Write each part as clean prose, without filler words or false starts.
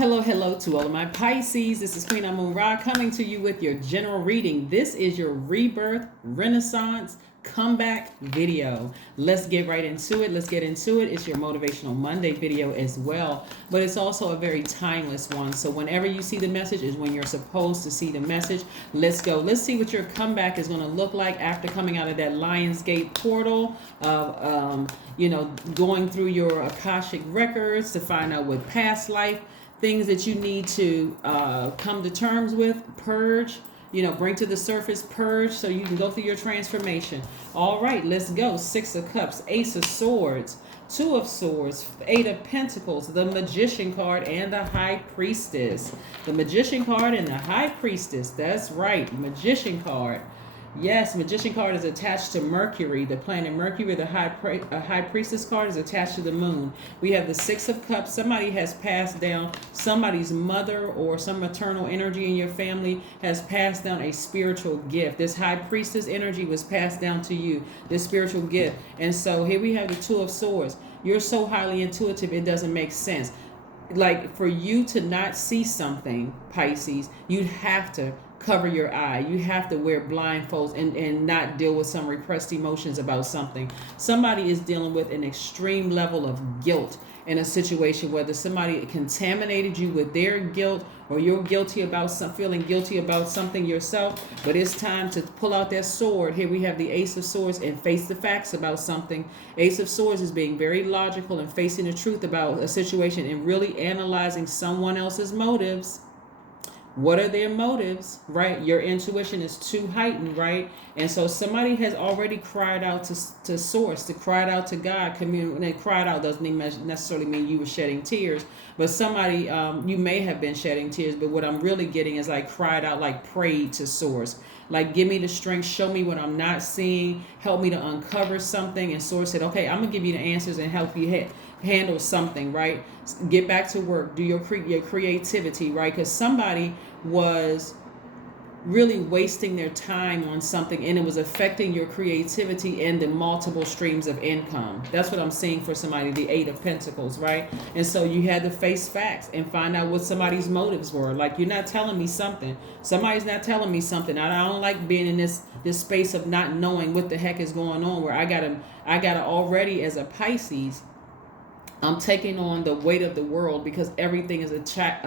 Hello to all of my Pisces. This is Queen Amun Ra coming to you with your general reading. This is your rebirth, renaissance, comeback video. Let's get right into it. It's your Motivational Monday video as well, but it's also a very timeless one. So whenever you see the message is when you're supposed to see the message. Let's go. Let's see what your comeback is going to look like after coming out of that Lionsgate portal of, going through your Akashic records to find out what past life things that you need to come to terms with, purge, bring to the surface, purge, so you can go through your transformation. All right, let's go. 6 of Cups, Ace of Swords, 2 of Swords, 8 of Pentacles, the Magician card, and the High Priestess. The Magician card and the High Priestess. That's right, Magician card. Yes, Magician card is attached to Mercury, the planet Mercury. The High Priestess card is attached to the moon. We have the 6 of Cups. Somebody has passed down, somebody's mother or some maternal energy in your family has passed down a spiritual gift. This High Priestess energy was passed down to you, this spiritual gift. And so here we have the 2 of Swords. You're so highly intuitive, it doesn't make sense. Like, for you to not see something, Pisces, you'd have to cover your eye. You have to wear blindfolds and not deal with some repressed emotions about something. Somebody is dealing with an extreme level of guilt in a situation, whether somebody contaminated you with their guilt or you're guilty about feeling guilty about something yourself. But it's time to pull out that sword. Here we have the Ace of Swords and face the facts about something. Ace of Swords is being very logical and facing the truth about a situation and really analyzing someone else's motives. What are their motives, right? Your intuition is too heightened, right? And so somebody has already cried out to source, to cried out to God. When they cried out doesn't necessarily mean you were shedding tears, but somebody, you may have been shedding tears, but what I'm really getting is like cried out, like prayed to source. Like, give me the strength, show me what I'm not seeing, help me to uncover something. And source said, okay, I'm going to give you the answers and help you handle something, right? Get back to work, do your creativity, right? Because somebody was really wasting their time on something and it was affecting your creativity and the multiple streams of income. That's what I'm seeing for somebody, the 8 of Pentacles, right? And so you had to face facts and find out what somebody's motives were. Like, you're not telling me something. Somebody's not telling me something. I don't like being in this space of not knowing what the heck is going on, where I gotta already, as a Pisces, I'm taking on the weight of the world because everything is trying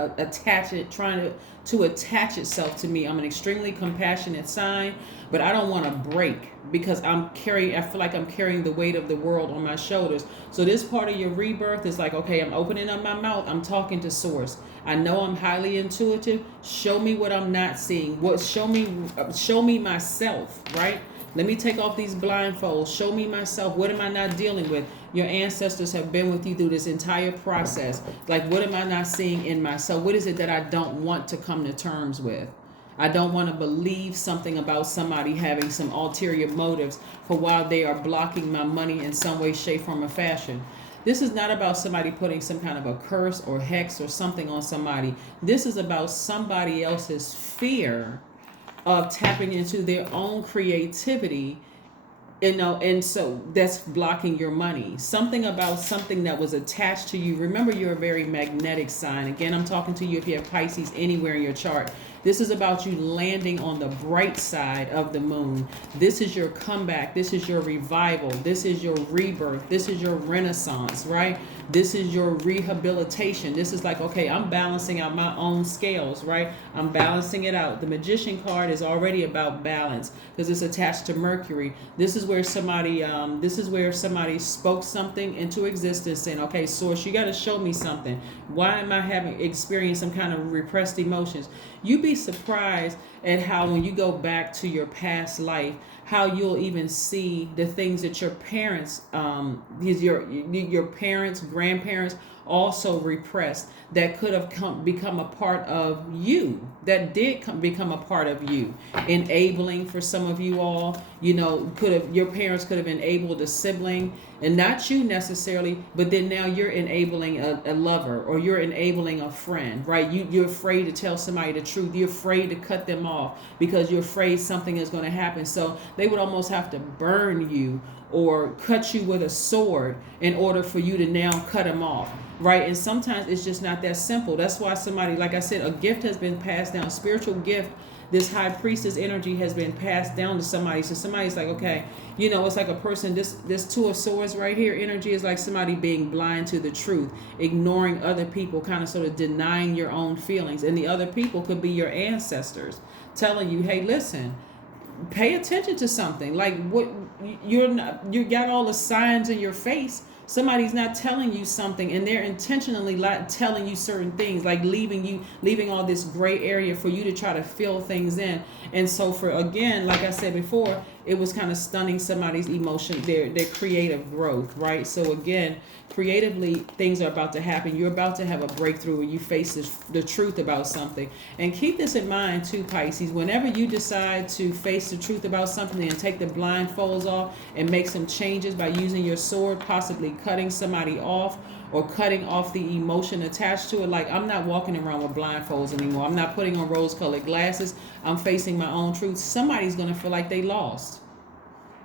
to attach itself to me. I'm an extremely compassionate sign, but I don't want to break because I feel like I'm carrying the weight of the world on my shoulders. So this part of your rebirth is like, okay, I'm opening up my mouth. I'm talking to source. I know I'm highly intuitive. Show me what I'm not seeing. Show me myself, right? Let me take off these blindfolds. Show me myself. What am I not dealing with? Your ancestors have been with you through this entire process. Like, what am I not seeing in myself? What is it that I don't want to come to terms with? I don't want to believe something about somebody having some ulterior motives for while they are blocking my money in some way, shape, form, or fashion. This is not about somebody putting some kind of a curse or hex or something on somebody. This is about somebody else's fear of tapping into their own creativity, and so that's blocking your money. Something about something that was attached to you. Remember, you're a very magnetic sign. Again, I'm talking to you if you have Pisces anywhere in your chart. This is about you landing on the bright side of the moon. This is your comeback. This is your revival. This is your rebirth. This is your renaissance, right? This is your rehabilitation. This is like, okay, I'm balancing out my own scales, right? I'm balancing it out. The Magician card is already about balance because it's attached to Mercury. This is where somebody spoke something into existence saying, okay, source, you got to show me something. Why am I experiencing some kind of repressed emotions? You'd be surprised at how, when you go back to your past life, how you'll even see the things that your parents, your parents, grandparents also repressed that could have become a part of you, that did become a part of you, enabling for some of you all. Your parents could have enabled a sibling, and not you necessarily, but then now you're enabling a lover, or you're enabling a friend, right? You're afraid to tell somebody the truth. You're afraid to cut them off because you're afraid something is going to happen. So they would almost have to burn you or cut you with a sword in order for you to now cut them off, right? And sometimes it's just not that simple. That's why somebody, like I said, a gift has been passed down, spiritual gift. This high priestess energy has been passed down to somebody. So somebody's like, okay, you know, it's like a person, this two of swords right here energy is like somebody being blind to the truth, ignoring other people, kind of sort of denying your own feelings. And the other people could be your ancestors telling you, hey, listen, pay attention to something. Like, what, you're not, you got all the signs in your face. Somebody's not telling you something, and they're intentionally telling you certain things, like leaving all this gray area for you to try to fill things in. And so for, again, like I said before, it was kind of stunning somebody's emotion, their creative growth, right? So again, creatively, things are about to happen. You're about to have a breakthrough where you face the truth about something. And keep this in mind too, Pisces. Whenever you decide to face the truth about something and take the blindfolds off and make some changes by using your sword, possibly cutting somebody off or cutting off the emotion attached to it. Like, I'm not walking around with blindfolds anymore. I'm not putting on rose-colored glasses. I'm facing my own truth. Somebody's going to feel like they lost.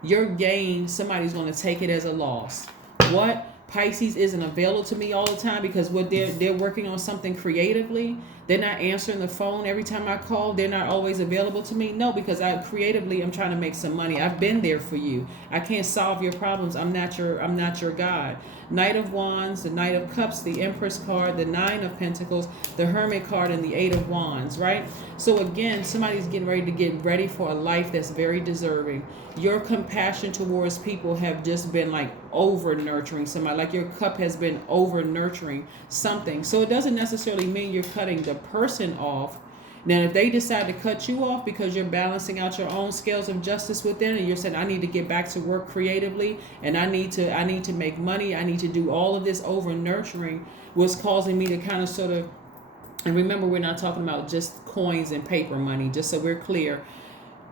Your gain, somebody's going to take it as a loss. What? Pisces isn't available to me all the time because what they're working on something creatively. They're not answering the phone every time I call. They're not always available to me. No, because I'm trying to make some money. I've been there for you. I can't solve your problems. I'm not your God. Knight of Wands, the Knight of Cups, the Empress card, the Nine of Pentacles, the Hermit card, and the Eight of Wands, right? So again, somebody's getting ready for a life that's very deserving. Your compassion towards people have just been like over nurturing somebody, like your cup has been over nurturing something. So it doesn't necessarily mean you're cutting the person off. Now, if they decide to cut you off because you're balancing out your own scales of justice within, and you're saying, I need to get back to work creatively, and I need to make money, I need to do all of this over nurturing, was causing me to kind of sort of, and remember, we're not talking about just coins and paper money, just so we're clear.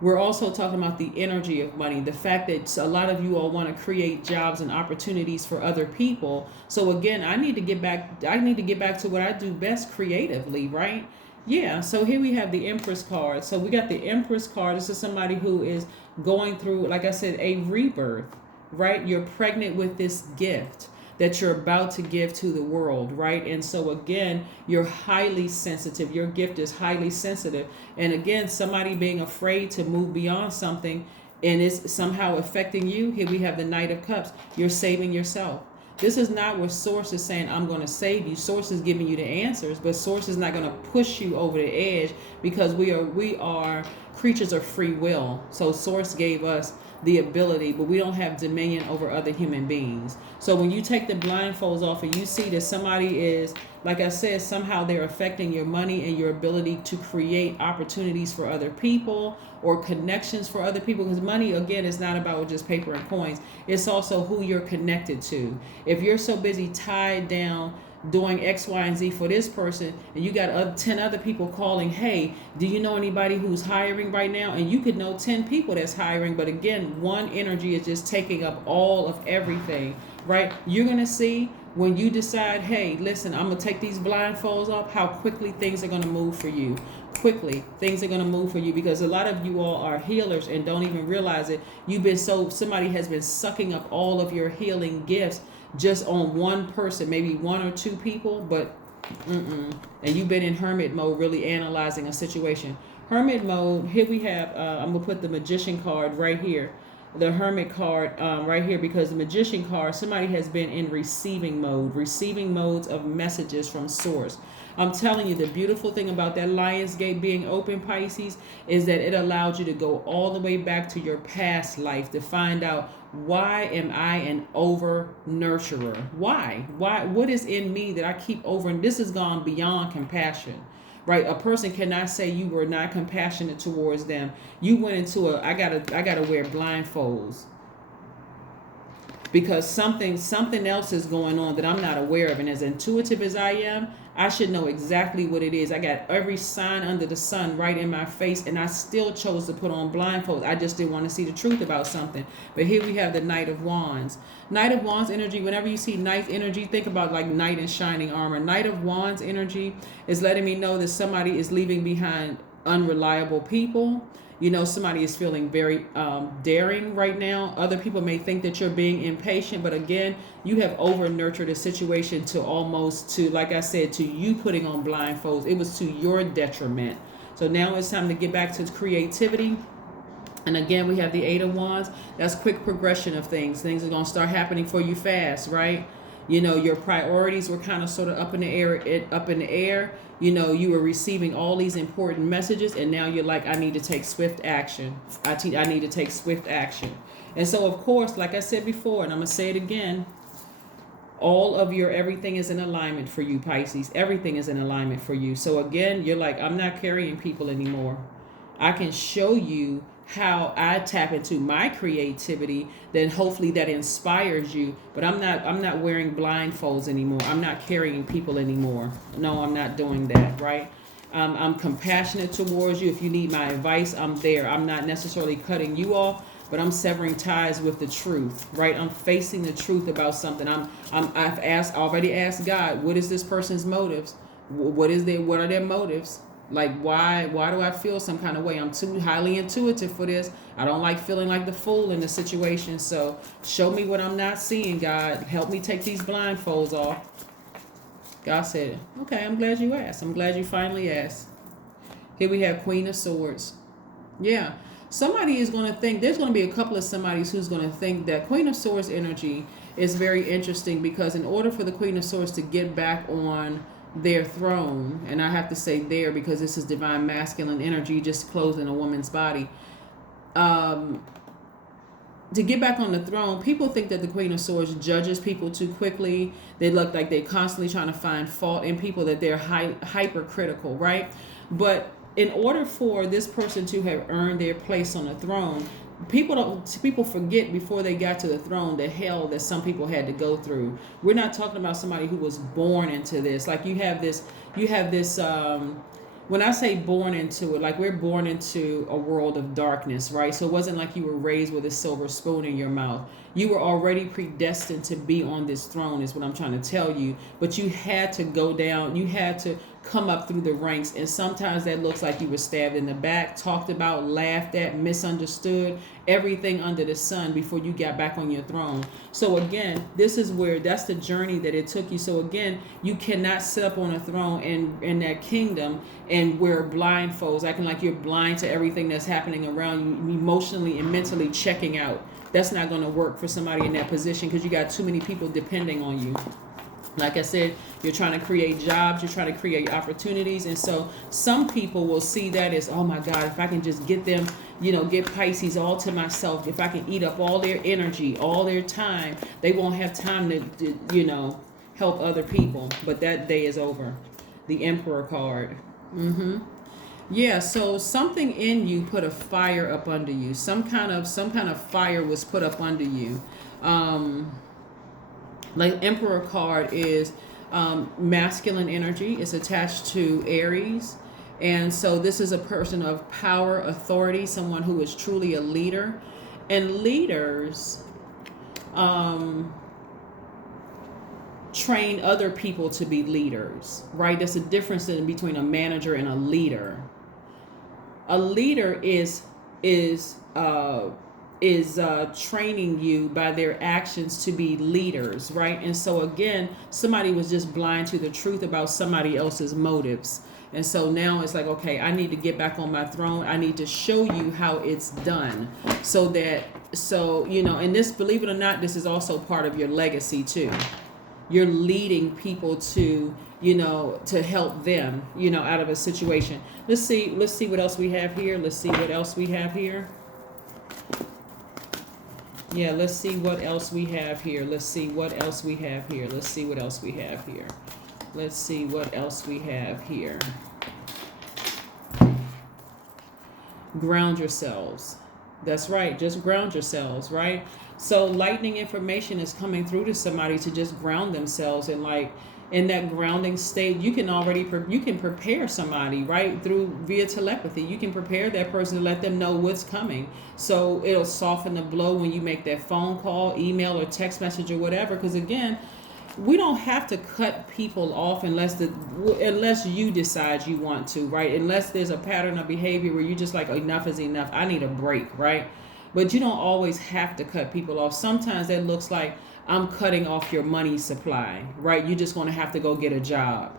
We're also talking about the energy of money, the fact that a lot of you all want to create jobs and opportunities for other people. So again, I need to get back to what I do best creatively, right? Yeah, so here we have the Empress card. So we got the Empress card. This is somebody who is going through, like I said, a rebirth, right? You're pregnant with this gift that you're about to give to the world, right? And so again, you're highly sensitive. Your gift is highly sensitive. And again, somebody being afraid to move beyond something and it's somehow affecting you. Here we have the Knight of Cups. You're saving yourself. This is not where Source is saying, I'm going to save you. Source is giving you the answers, but Source is not going to push you over the edge, because we are creatures of free will. So Source gave us the ability, but we don't have dominion over other human beings. So when you take the blindfolds off and you see that somebody is, like I said, somehow they're affecting your money and your ability to create opportunities for other people or connections for other people, because money, again, is not about just paper and coins. It's also who you're connected to. If you're so busy tied down doing X, Y, and Z for this person, and you got 10 other people calling, hey, do you know anybody who's hiring right now? And you could know 10 people that's hiring, but again, one energy is just taking up all of everything, right? You're going to see when you decide, hey, listen, I'm going to take these blindfolds off, how quickly things are going to move for you. Quickly, things are going to move for you, because a lot of you all are healers and don't even realize it. Somebody has been sucking up all of your healing gifts just on one person, maybe one or two people, but and you've been in hermit mode, really analyzing a situation. Hermit mode, here we have, I'm going to put the Magician card right here, the Hermit card right here, because the Magician card, somebody has been in receiving modes of messages from Source. I'm telling you, the beautiful thing about that Lion's Gate being open, Pisces, is that it allowed you to go all the way back to your past life to find out, why am I an over nurturer? Why? What is in me that I keep over? And this has gone beyond compassion, right? A person cannot say you were not compassionate towards them. You went into I gotta wear blindfolds because something else is going on that I'm not aware of. And as intuitive as I am, I should know exactly what it is. I got every sign under the sun right in my face, and I still chose to put on blindfolds. I just didn't want to see the truth about something. But here we have the Knight of Wands. Knight of Wands energy, whenever you see Knight energy, think about like knight in shining armor. Knight of Wands energy is letting me know that somebody is leaving behind unreliable people. You know, somebody is feeling very daring right now. Other people may think that you're being impatient, but again, you have over nurtured a situation to almost to, like I said, to you putting on blindfolds. It was to your detriment. So now it's time to get back to creativity. And again, we have the Eight of Wands. That's quick progression of things. Things are going to start happening for you fast, right? You know, your priorities were kind of sort of up in the air. You know, you were receiving all these important messages, and now you're like, I need to take swift action. I need to take swift action. And so, of course, like I said before, and I'm going to say it again, all of your everything is in alignment for you, Pisces. Everything is in alignment for you. So again, you're like, I'm not carrying people anymore. I can show you how I tap into my creativity, then hopefully that inspires you. But I'm not wearing blindfolds anymore. I'm not carrying people anymore. No, I'm not doing that, right? I'm compassionate towards you. If you need my advice, I'm there. I'm not necessarily cutting you off, but I'm severing ties with the truth, right? I'm facing the truth about something. I've already asked God, what is this person's motives? What are their motives? Like, why do I feel some kind of way? I'm too highly intuitive for this. I don't like feeling like the fool in the situation. So show me what I'm not seeing, God. Help me take these blindfolds off. God said, okay, I'm glad you asked. I'm glad you finally asked. Here we have Queen of Swords. Yeah. Somebody is going to think, there's going to be a couple of somebodies who's going to think that Queen of Swords energy is very interesting, because in order for the Queen of Swords to get back on their throne, and I have to say there because this is divine masculine energy just clothed in a woman's body, to get back on the throne, people think that the Queen of Swords judges people too quickly. They look like they're constantly trying to find fault in people, that they're hypercritical, right? But in order for this person to have earned their place on the throne, people forget before they got to the throne the hell that some people had to go through. We're not talking about somebody who was born into this. Like you have this when I say born into it, like we're born into a world of darkness, right? So it wasn't like you were raised with a silver spoon in your mouth. You were already predestined to be on this throne, is what I'm trying to tell you. But you had to go down. You had to come up through the ranks. And sometimes that looks like you were stabbed in the back, talked about, laughed at, misunderstood, everything under the sun before you got back on your throne. So again, that's the journey that it took you. So again, you cannot sit up on a throne in that kingdom and wear blindfolds, acting like you're blind to everything that's happening around you, emotionally and mentally checking out. That's not going to work for somebody in that position, because you got too many people depending on you. Like I said, you're trying to create jobs, you're trying to create opportunities. And so some people will see that as, oh my God, if I can just get them, get Pisces all to myself, if I can eat up all their energy, all their time, they won't have time to help other people. But that day is over. The Emperor card. Yeah, so something in you put a fire up under you. Some kind of fire was put up under you. Like Emperor card is masculine energy. It's attached to Aries. And so this is a person of power, authority, someone who is truly a leader. And leaders train other people to be leaders, right? There's a difference between a manager and a leader. A leader is training you by their actions to be leaders, right? And so again, somebody was just blind to the truth about somebody else's motives. And so now it's like, okay, I need to get back on my throne. I need to show you how it's done, and this, believe it or not, this is also part of your legacy too. You're leading people to help them, out of a situation. Let's see what else we have here. Yeah, let's see what else we have here. Ground yourselves. That's right. Just ground yourselves, right? So lightning information is coming through to somebody to just ground themselves, and like in that grounding state, you can prepare somebody, right? Via telepathy, you can prepare that person to let them know what's coming. So it'll soften the blow when you make that phone call, email, or text message or whatever. Because again, we don't have to cut people off unless you decide you want to, right? Unless there's a pattern of behavior where you're just like, enough is enough. I need a break, right? But you don't always have to cut people off. Sometimes that looks like I'm cutting off your money supply, right? You're just going to have to go get a job.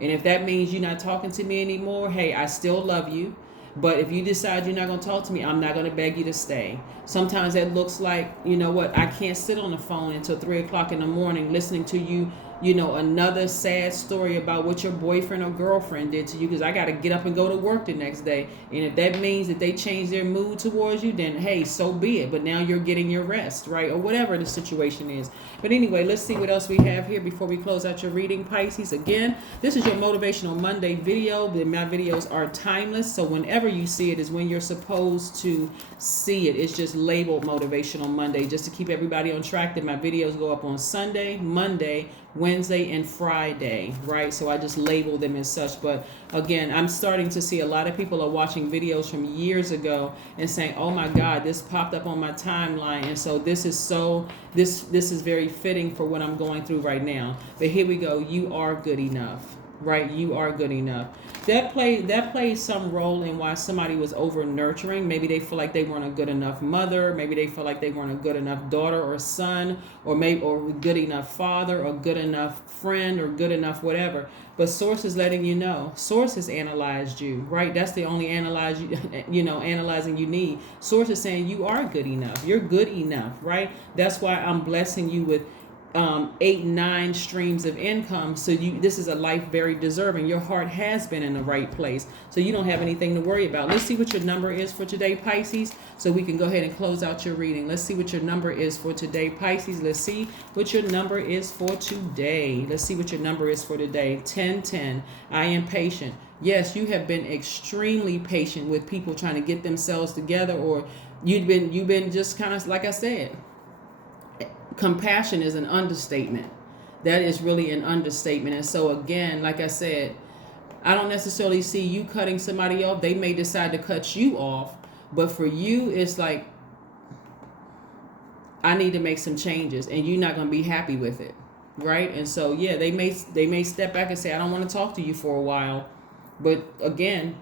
And if that means you're not talking to me anymore, hey, I still love you. But if you decide you're not going to talk to me, I'm not going to beg you to stay. Sometimes that looks like, you know what, I can't sit on the phone until 3 o'clock in the morning listening to you, another sad story about what your boyfriend or girlfriend did to you, because I got to get up and go to work the next day. And if that means that they change their mood towards you, then hey, so be it. But now you're getting your rest, right? Or whatever the situation is. But anyway, let's see what else we have here before we close out your reading, Pisces. Again, this is your Motivational Monday video. My videos are timeless, so whenever you see it is when you're supposed to see it. It's just labeled Motivational Monday just to keep everybody on track that my videos go up on Sunday, Monday, Wednesday, and Friday, right? So I just label them as such. But again, I'm starting to see a lot of people are watching videos from years ago and saying, oh my God, this popped up on my timeline. And so this is very fitting for what I'm going through right now. But here we go. You are good enough, right? You are good enough. That plays some role in why somebody was over nurturing. Maybe they feel like they weren't a good enough mother. Maybe they feel like they weren't a good enough daughter or son, or good enough father, or good enough friend, or good enough whatever. But Source is letting you know. Source has analyzed you, right? That's the only analyzing you need. Source is saying you are good enough. You're good enough, right? That's why I'm blessing you with 8, 9 streams of income. So this is a life very deserving. Your heart has been in the right place, so you don't have anything to worry about. Let's see what your number is for today, Pisces, so we can go ahead and close out your reading. Let's see what your number is for today, Pisces. Let's see what your number is for today. Let's see what your number is for today. 1010. I am patient. Yes, you have been extremely patient with people trying to get themselves together, or you've been just kind of, like I said, compassion is an understatement. That is really an understatement. And so again, like I said, I don't necessarily see you cutting somebody off. They may decide to cut you off, but for you, it's like, I need to make some changes, and you're not going to be happy with it, right? And so yeah, they may step back and say, I don't want to talk to you for a while. But again,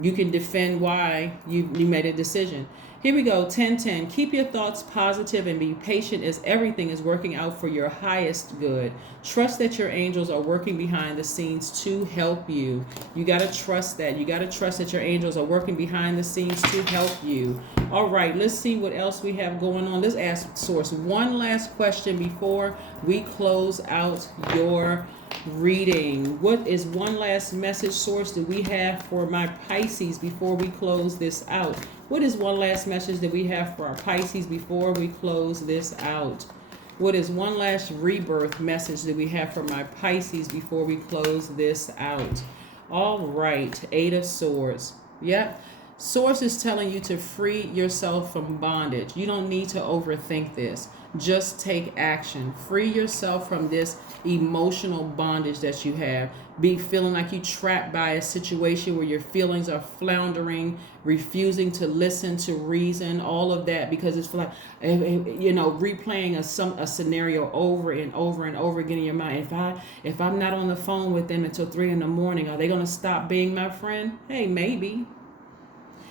you can defend why you made a decision. Here we go, 1010. Keep your thoughts positive and be patient as everything is working out for your highest good. Trust that your angels are working behind the scenes to help you. You got to trust that. You got to trust that your angels are working behind the scenes to help you. All right, let's see what else we have going on. Let's ask Source one last question before we close out your reading. What is one last message, Source, that we have for my Pisces before we close this out? What is one last message that we have for our Pisces before we close this out? What is one last rebirth message that we have for my Pisces before we close this out? All right, 8 of Swords. Yep. Source is telling you to free yourself from bondage. You don't need to overthink this. Just take action. Free yourself from this emotional bondage that you have. Be feeling like you're trapped by a situation where your feelings are floundering, refusing to listen to reason, all of that, because it's like, replaying a scenario over and over and over again in your mind. If I'm not on the phone with them until 3 a.m, are they going to stop being my friend? Hey, maybe.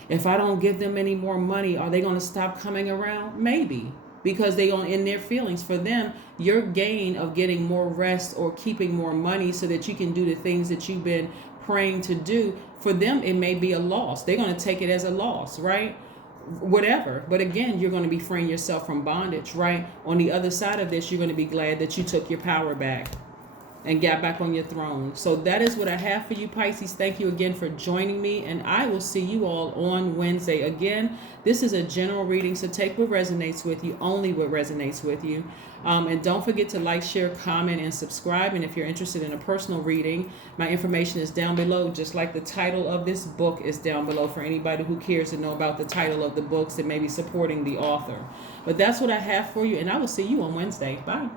If I don't give them any more money, are they going to stop coming around? Maybe. Because they are in their feelings. For them, your gain of getting more rest or keeping more money so that you can do the things that you've been praying to do, for them it may be a loss. They're going to take it as a loss, right? Whatever. But again, you're going to be freeing yourself from bondage, right? On the other side of this, you're going to be glad that you took your power back and got back on your throne. So that is what I have for you, Pisces. Thank you again for joining me, and I will see you all on Wednesday. Again, this is a general reading, so take what resonates with you, only what resonates with you. And don't forget to like, share, comment, and subscribe. And if you're interested in a personal reading, my information is down below, just like the title of this book is down below for anybody who cares to know about the title of the books and maybe supporting the author. But that's what I have for you, and I will see you on Wednesday. Bye.